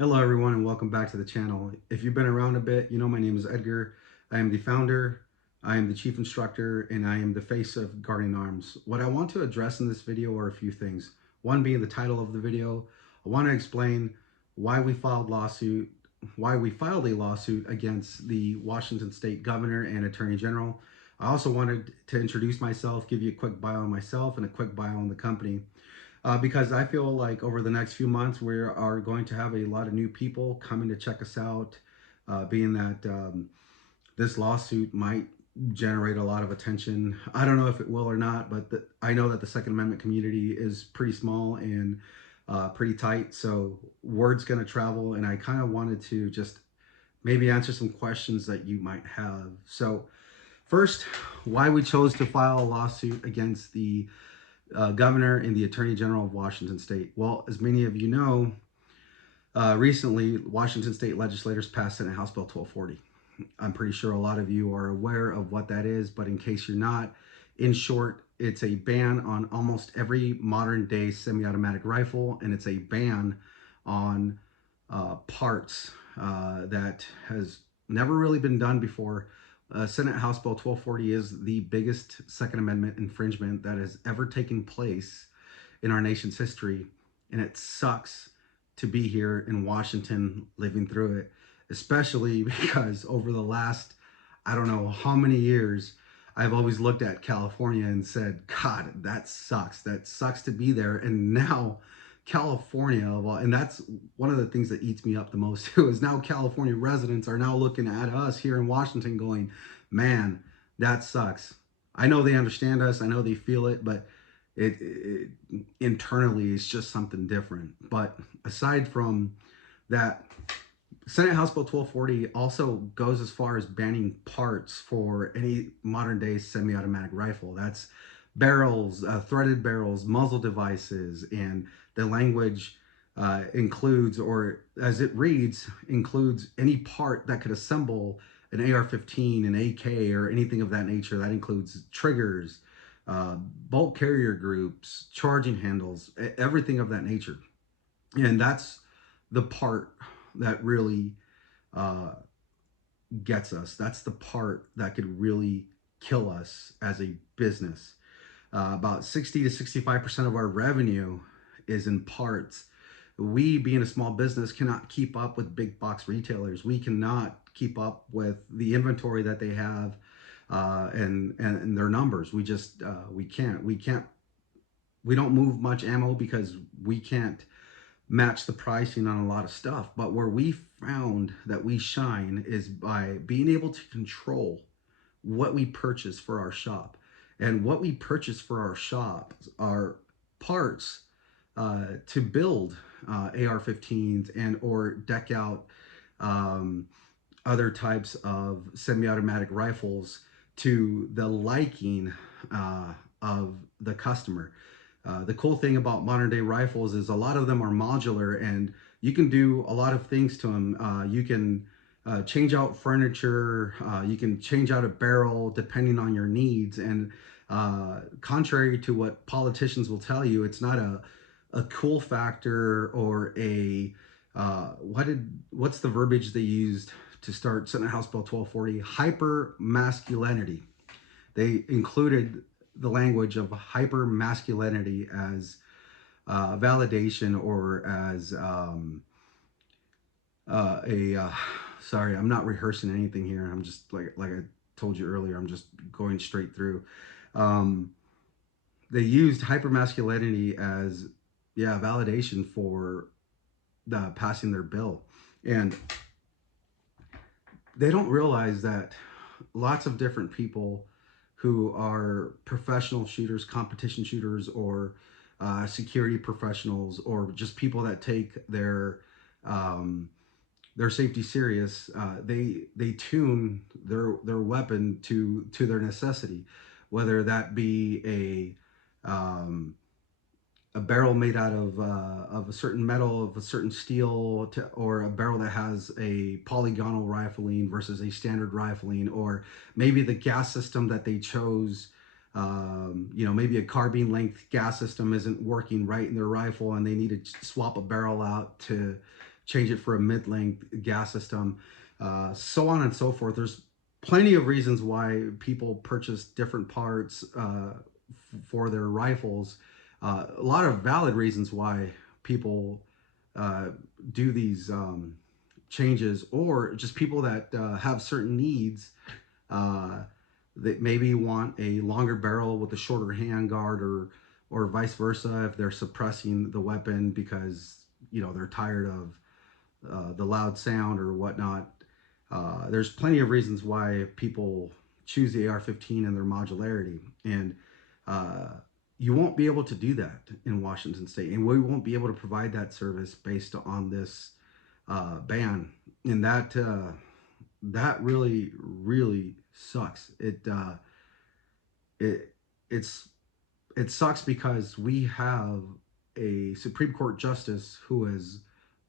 Hello everyone and welcome back to the channel. If you've been around a bit, you know my name is Edgar. I am the founder, I am the chief instructor, and I am the face of Guardian Arms. What I want to address in this video are a few things. One being the title of the video. I want to explain why we filed a lawsuit against the Washington State Governor and Attorney General. I also wanted to introduce myself, give you a quick bio on myself and a quick bio on the company. Because I feel like over the next few months we are going to have a lot of new people coming to check us out, being that this lawsuit might generate a lot of attention. I don't know if it will or not, but I know that the Second Amendment community is pretty small and pretty tight, so word's going to travel, and I kind of wanted to just maybe answer some questions that you might have. So first, why we chose to file a lawsuit against the governor and the attorney general of Washington State. Well, as many of you know, recently Washington State legislators passed Senate House Bill 1240. I'm pretty sure a lot of you are aware of what that is, but in case you're not, in short, it's a ban on almost every modern day semi-automatic rifle, and it's a ban on parts that has never really been done before. Senate House Bill 1240 is the biggest Second Amendment infringement that has ever taken place in our nation's history, and it sucks to be here in Washington living through it, especially because over the last, I don't know how many years, I've always looked at California and said, God, that sucks. That sucks to be there. And now California, well, and that's one of the things that eats me up the most too, is now California residents are now looking at us here in Washington going, man, that sucks. I know they understand us. I know they feel it, but it internally is just something different. But aside from that, Senate House Bill 1240 also goes as far as banning parts for any modern day semi automatic rifle. That's barrels, threaded barrels, muzzle devices, and the language includes, or as it reads, includes any part that could assemble an AR-15, an AK, or anything of that nature. That includes triggers, bolt carrier groups, charging handles, everything of that nature. And that's the part that really uh, gets us. That's the part that could really kill us as a business. About 60 to 65% of our revenue is in parts. We, being a small business, cannot keep up with big box retailers. We cannot keep up with the inventory that they have and their numbers. We can't. We don't move much ammo because we can't match the pricing on a lot of stuff. But where we found that we shine is by being able to control what we purchase for our shop. And what we purchase for our shop are parts to build AR-15s and or deck out um, other types of semi-automatic rifles to the liking of the customer. The cool thing about modern day rifles is a lot of them are modular and you can do a lot of things to them. You can change out furniture, you can change out a barrel depending on your needs. And contrary to what politicians will tell you, it's not a cool factor or a what's the verbiage they used to start Senate House Bill 1240? Hyper masculinity. They included the language of hyper masculinity as validation or as a sorry, I'm not rehearsing anything here. I'm just like I told you earlier, I'm just going straight through. Um, they used hyper masculinity as validation for passing their bill, and they don't realize that lots of different people who are professional shooters, competition shooters, or security professionals, or just people that take um, their safety serious. They tune their weapon to their necessity, whether that be a barrel made out of a certain metal, of a certain steel, or a barrel that has a polygonal rifling versus a standard rifling, or maybe the gas system that they chose. Maybe a carbine length gas system isn't working right in their rifle, and they need to swap a barrel out change it for a mid-length gas system, so on and so forth. There's plenty of reasons why people purchase different parts for their rifles. A lot of valid reasons why people uh, do these changes, or just people that have certain needs uh, that maybe want a longer barrel with a shorter handguard, or vice versa if they're suppressing the weapon because they're tired of the loud sound or whatnot. There's plenty of reasons why people choose the AR-15 and their modularity, and uh, you won't be able to do that in Washington State, and we won't be able to provide that service based on this ban, and that really really sucks. It it's it sucks because we have a Supreme Court justice who has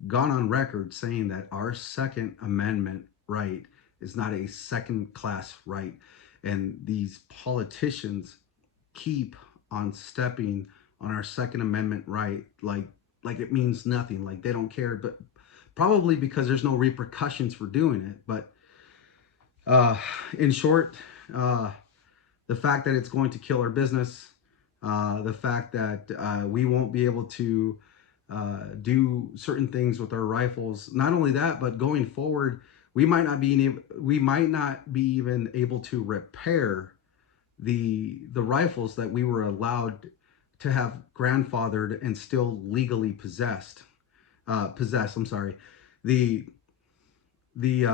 gone on record saying that our Second Amendment right is not a second class right. And these politicians keep on stepping on our Second Amendment right like it means nothing, like they don't care, but probably because there's no repercussions for doing it. But uh, in short, uh, the fact that it's going to kill our business, the fact that we won't be able to do certain things with our rifles. Not only that, but going forward, we might not be even able to repair the rifles that we were allowed to have grandfathered and still legally possessed. I'm sorry. The the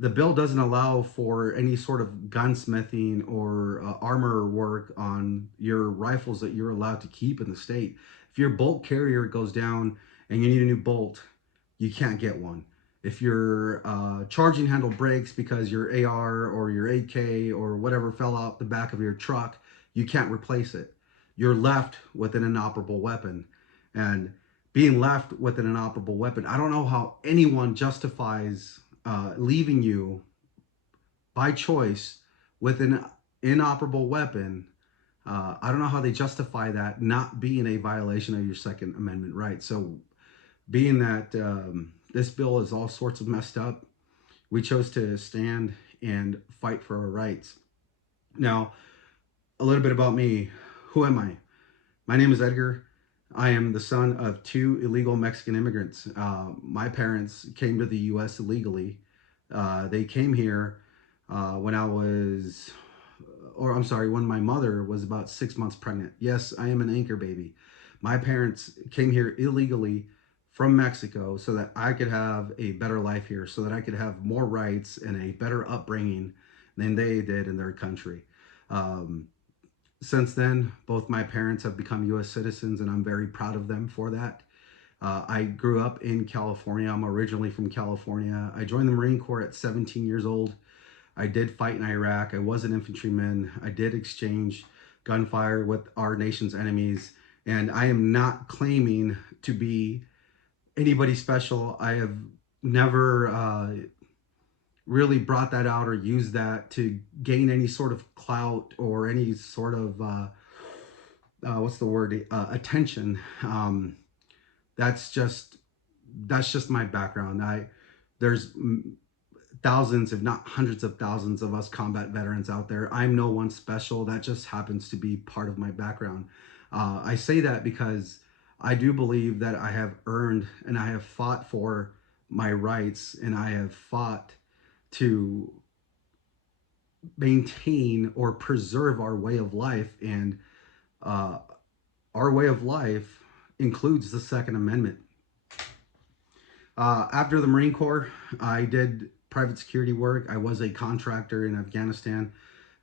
the bill doesn't allow for any sort of gunsmithing or armor work on your rifles that you're allowed to keep in the state. If your bolt carrier goes down and you need a new bolt, you can't get one. If your charging handle breaks because your AR or your AK or whatever fell out the back of your truck, you can't replace it. You're left with an inoperable weapon. And being left with an inoperable weapon, I don't know how anyone justifies leaving you by choice with an inoperable weapon. I don't know how they justify that not being a violation of your Second Amendment right. So, being that this bill is all sorts of messed up, we chose to stand and fight for our rights. Now, a little bit about me. Who am I? My name is Edgar. I am the son of two illegal Mexican immigrants. My parents came to the U.S. illegally. They came here when I was, or I'm sorry, when my mother was about 6 months pregnant. Yes, I am an anchor baby. My parents came here illegally from Mexico so that I could have a better life here, so that I could have more rights and a better upbringing than they did in their country. Um, since then, both my parents have become U.S. citizens, and I'm very proud of them for that. I grew up in California. I'm originally from California. I joined the Marine Corps at 17 years old. I did fight in Iraq. I was an infantryman. I did exchange gunfire with our nation's enemies. And I am not claiming to be anybody special. I have never really brought that out or used that to gain any sort of clout or any sort of what's the word, attention. That's just that's just my background. There's thousands, if not hundreds of thousands of us combat veterans out there. I'm no one special. That just happens to be part of my background. I say that because I do believe that I have earned and I have fought for my rights, and I have fought to maintain or preserve our way of life. And uh, our way of life includes the Second Amendment. After the Marine Corps, I did private security work. I was a contractor in Afghanistan.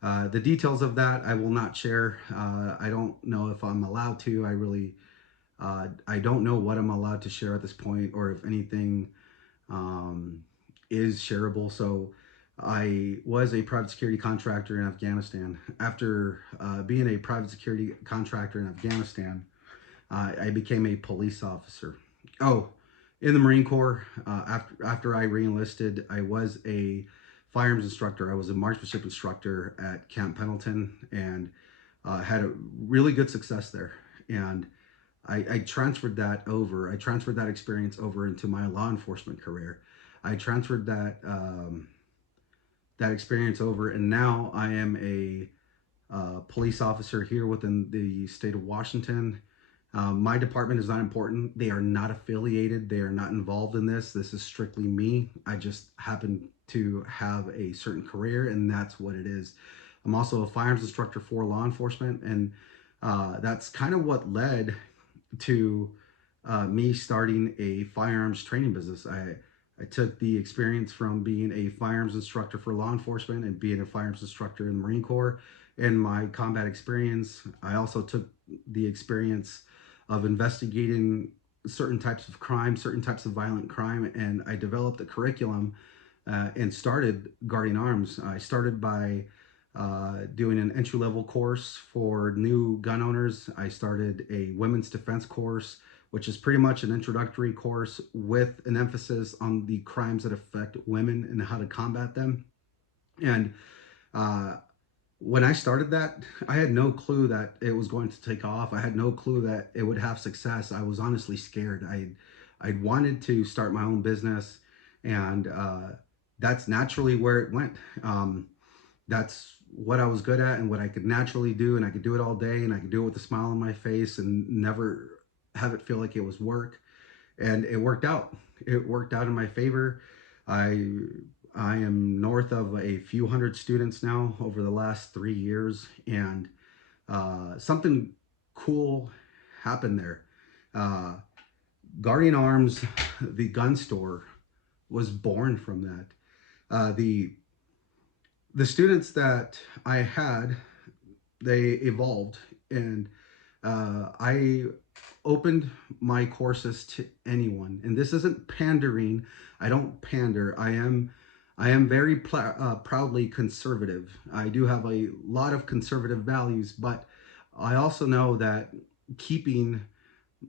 The details of that I will not share. I don't know if I'm allowed to. I don't know what I'm allowed to share at this point, or if anything is shareable. So I was a private security contractor in Afghanistan. After being a private security contractor in Afghanistan, I became a police officer. Oh, in the Marine Corps, after I reenlisted, I was a firearms instructor. I was a marksmanship instructor at Camp Pendleton, and had a really good success there. And I transferred that over. I transferred that experience over into my law enforcement career. I transferred that experience over, and now I am a police officer here within the state of Washington. My department is not important. They are not affiliated. They are not involved in this. This is strictly me. I just happen to have a certain career, and that's what it is. I'm also a firearms instructor for law enforcement, and that's kind of what led to me starting a firearms training business. I took the experience from being a firearms instructor for law enforcement and being a firearms instructor in the Marine Corps and my combat experience. I also took the experience of investigating certain types of crime, certain types of violent crime, and I developed a curriculum and started Guardian Arms. I started by doing an entry level course for new gun owners. I started a women's defense course, which is pretty much an introductory course with an emphasis on the crimes that affect women and how to combat them. And uh, when I started that, I had no clue that it was going to take off. I had no clue that it would have success. I was honestly scared. I'd wanted to start my own business, and that's naturally where it went. That's what I was good at and what I could naturally do, and I could do it all day, and I could do it with a smile on my face and never have it feel like it was work. And it worked out. It worked out in my favor. I I am north of a few hundred students now over the last 3 years, and something cool happened there. Uh, Guardian Arms, the gun store, was born from that. The students that I had, they evolved, and I opened my courses to anyone. And this isn't pandering. I don't pander. I am very proudly conservative. I do have a lot of conservative values, but I also know that keeping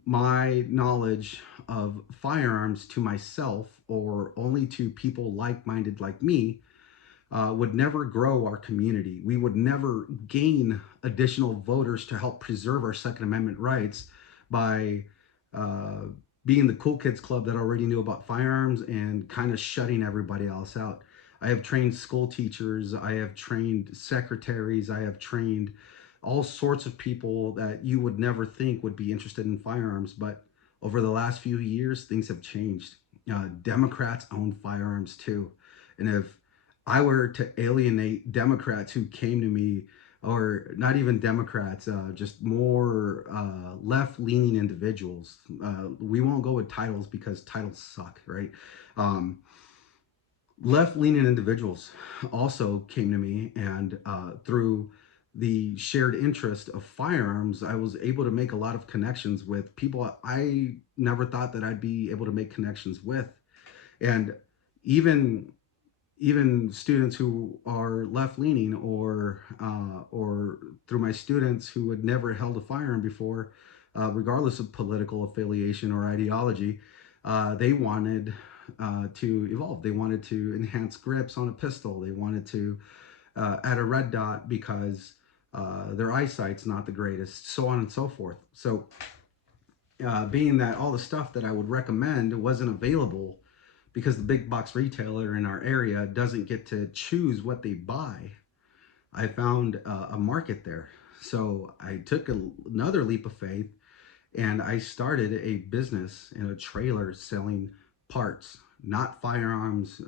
my knowledge of firearms to myself or only to people like-minded like me would never grow our community. We would never gain additional voters to help preserve our Second Amendment rights by uh, being the cool kids club that already knew about firearms and kind of shutting everybody else out. I have trained school teachers, I have trained secretaries, I have trained all sorts of people that you would never think would be interested in firearms. But over the last few years, things have changed. Democrats own firearms too. And if I were to alienate Democrats who came to me, or not even Democrats, just more left leaning individuals. We won't go with titles because titles suck, right? Um, Left leaning individuals also came to me, and through the shared interest of firearms, I was able to make a lot of connections with people I never thought that I'd be able to make connections with. And even even students who are left leaning, or through my students who had never held a firearm before, regardless of political affiliation or ideology, they wanted to evolve. They wanted to enhance grips on a pistol. They wanted to add a red dot because their eyesight's not the greatest, so on and so forth. So, being that all the stuff that I would recommend wasn't available because the big box retailer in our area doesn't get to choose what they buy, I found a market there. So I took another leap of faith, and I started a business in a trailer selling parts, not firearms,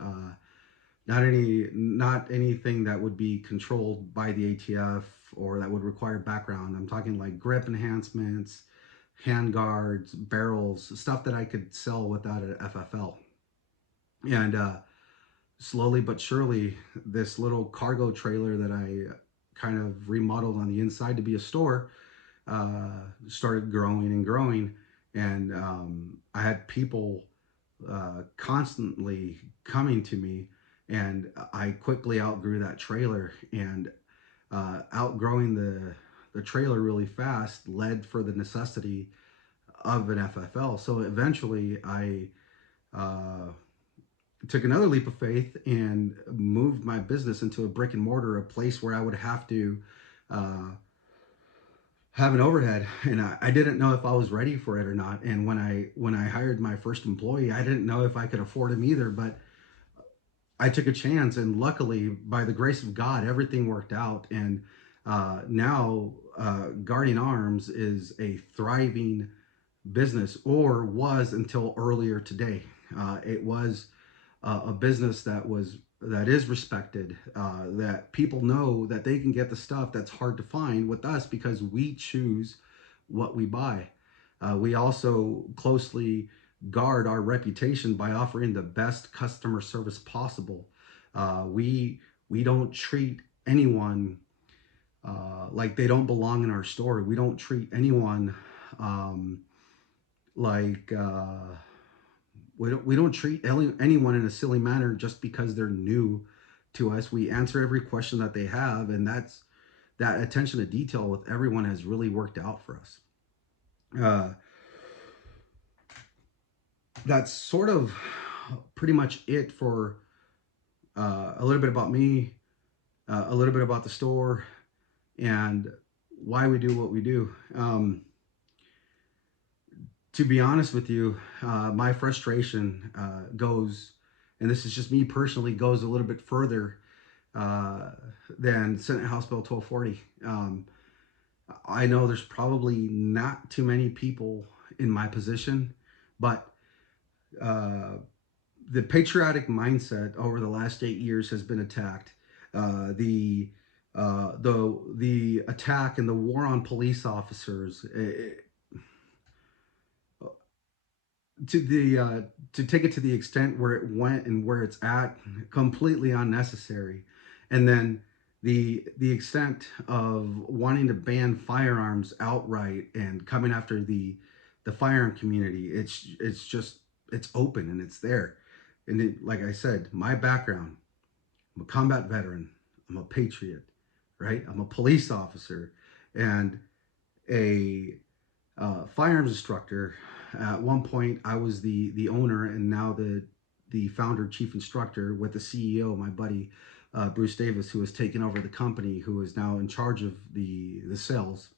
not anything that would be controlled by the ATF or that would require background. I'm talking like grip enhancements, hand guards, barrels, stuff that I could sell without an FFL. And slowly but surely, this little cargo trailer that I kind of remodeled on the inside to be a store started growing and growing. And I had people constantly coming to me, and I quickly outgrew that trailer. And outgrowing the trailer really fast led for the necessity of an FFL. So eventually, I uh, took another leap of faith and moved my business into a brick and mortar, a place where I would have to uh, have an overhead, and I didn't know if I was ready for it or not. And when I hired my first employee, I didn't know if I could afford him either, but I took a chance, and luckily, by the grace of God, everything worked out. And now, Guardian Arms is a thriving business, or was until earlier today. It was a business that is respected, that people know that they can get the stuff that's hard to find with us because we choose what we buy. We also closely guard our reputation by offering the best customer service possible. We don't treat anyone like they don't belong in our store. We don't treat anyone um, like we don't treat anyone in a silly manner just because they're new to us. We answer every question that they have, and that attention to detail with everyone has really worked out for us. Uh, that's sort of pretty much it for a little bit about me, a little bit about the store, and why we do what we do. To be honest with you, my frustration goes, and this is just me personally, goes a little bit further uh, than Senate House Bill 1240. I know there's probably not too many people in my position, but uh, the patriotic mindset over the last 8 years has been attacked. The attack and the war on police officers, to the to take it to the extent where it went and where it's at, completely unnecessary. And then the extent of wanting to ban firearms outright and coming after the firearm community, it's just it's open and it's there. And like I said, my background, I'm a combat veteran, I'm a patriot, right? I'm a police officer and a firearms instructor. At one point, I was the owner, and now the founder, chief instructor, with the CEO, my buddy Bruce Davis, who has taken over the company, who is now in charge of the sales.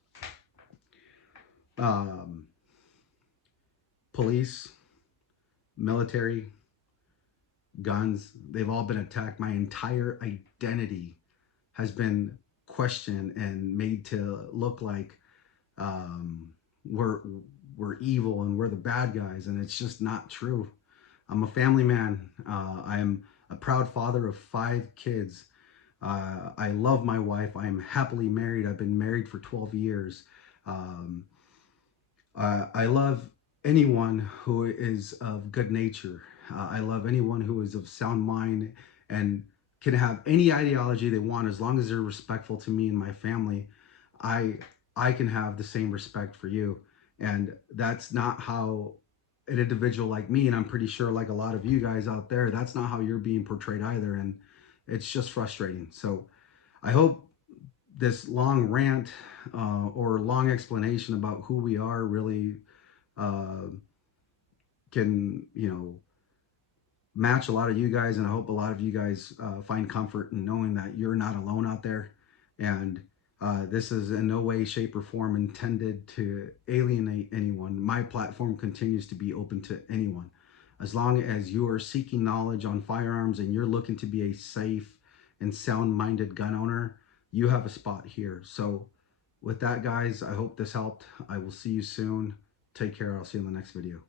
Um, Police, military, guns, they've all been attacked. My entire identity has been questioned and made to look like um, we're we're evil and we're the bad guys, and it's just not true. I'm a family man. I am a proud father of 5 kids. I love my wife. I am happily married. I've been married for 12 years. Um, I love anyone who is of good nature. I love anyone who is of sound mind and can have any ideology they want as long as they're respectful to me and my family. I I can have the same respect for you, and that's not how an individual like me, and I'm pretty sure like a lot of you guys out there, that's not how you're being portrayed either, and it's just frustrating. So I hope this long rant or long explanation about who we are really uh, can, match a lot of you guys, and I hope a lot of you guys find comfort in knowing that you're not alone out there. And this is in no way, shape, or form intended to alienate anyone. My platform continues to be open to anyone. As long as you are seeking knowledge on firearms and you're looking to be a safe and sound minded gun owner, you have a spot here. So, with that, guys, I hope this helped. I will see you soon. Take care. I'll see you in the next video.